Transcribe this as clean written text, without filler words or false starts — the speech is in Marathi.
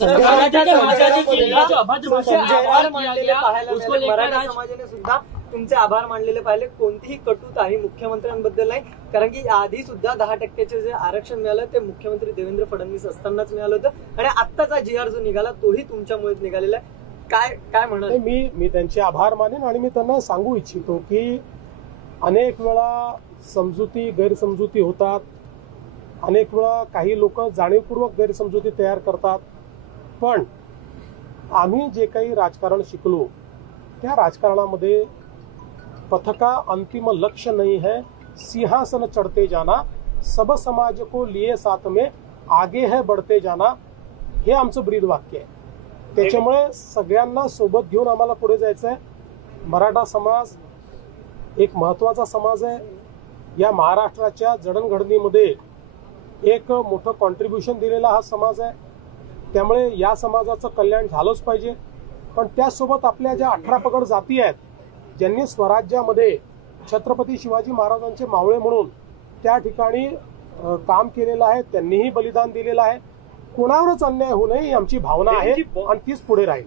मराठा समाजाने सुद्धा तुमचे आभार मानलेले पाहिले. कोणतीही कटुताही मुख्यमंत्र्यांबद्दल नाही, कारण की आधी सुद्धा 10% जे आरक्षण मिळालं ते मुख्यमंत्री देवेंद्र फडणवीस असतानाच मिळालं होतं आणि आत्ताचा जी.आर. जो निघाला तोही तुमच्यामुळेच निघालेला आहे. काय म्हणत मी त्यांचे आभार मानेन आणि मी त्यांना सांगू इच्छितो की अनेक वेळा समजुती गैरसमजुती होतात, अनेक वेळा काही लोक जाणीवपूर्वक गैरसमजुती तयार करतात, पण आम्ही जे काही राजकारण शिकलो त्या राजकारणामध्ये पथका अंतिम लक्ष्य नहीं है, सिंहासन चढ़ते जाना, सब समाज को लिए साथ में आगे है बढ़ते जाना, हे आमचं ब्रीद वाक्य आहे. त्याच्यामुळे सगळ्यांना सोबत घेऊन आम्हाला पुढे जायचं आहे. मराठा समाज एक महत्वाचा समाज आहे. या महाराष्ट्राच्या जडणघडणीमध्ये एक मोठं कॉन्ट्रीब्युशन दिलेला हा समाज आहे. त्यामुळे या समाजाचं कल्याण झालंच पाहिजे. पण त्यासोबत आपल्या ज्या 18 पगड जाती आहेत, ज्यांनी स्वराज्यामध्ये छत्रपती शिवाजी महाराजांचे मावळे म्हणून त्या ठिकाणी काम केलेलं आहे, त्यांनीही बलिदान दिलेलं आहे. कोणावरच अन्याय होऊ नये ही आमची भावना आहे आणि तीच पुढे राहील.